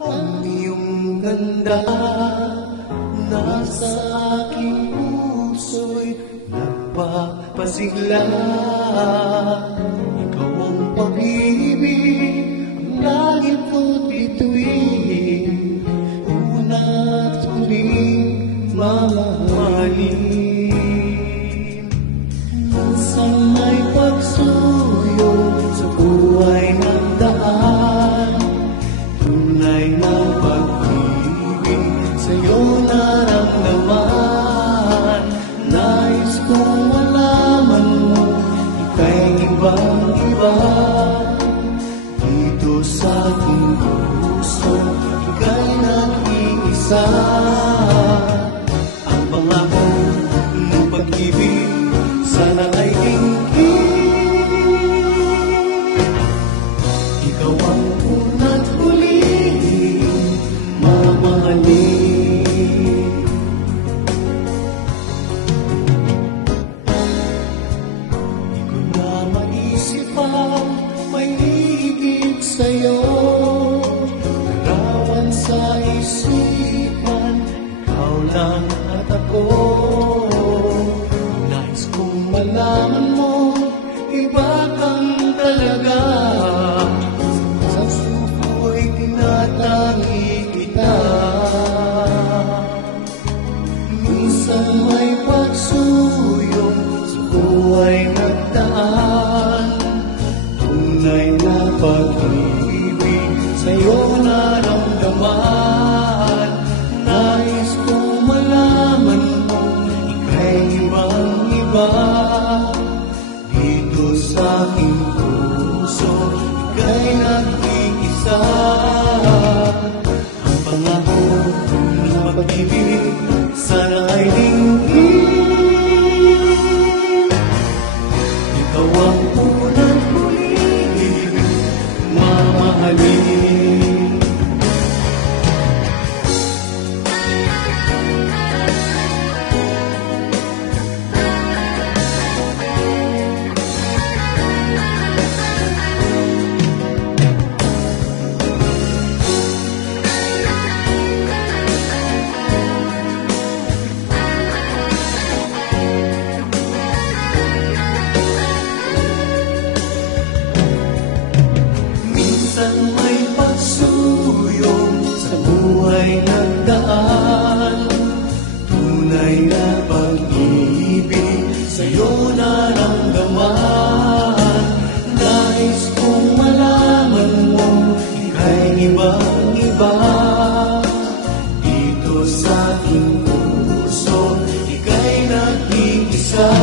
Ang iyong ganda nasa aking puso'y nagpapasigla. Ikaw ang pag-ibig, ang langit ko't bituin, una't huling mamahalin. Minsan may pagsuyo sa buhay ng daan, tunay na pag-ibig sa'yo naramdaman. Nais kong malaman mo, ika'y ibang-iba. Dito sa aking puso, ika'y nag-iisa. Ang pangako ng pag-ibig sana ay ingkit. Ikaw ang una't huling mamahalin. Di ko na maisip pa may higit sa'yo. Larawan sa isipan, ikaw lang at ako. Nais kong malaman mo, iba kang talaga. Sa suko'y tinatangi kita. Minsan may pagsuyong sa buhay nagdaan, tunay na pag-ibig sa'yo naramdaman. Nais kong malaman mo, ika'y ibang-iba. Dito sa aking puso, ika'y nag-iisa. Ang pangako ng pag-ibig sana ay lingkid. Ikaw ang unang huling mamahalin. Minsan may pagsuyong sa buhay nagdaan, tunay na pag-ibig sa'yo naramdaman. Nais kong malaman mo, ika'y ibang-iba. Dito sa aking puso, ika'y nag-iisa.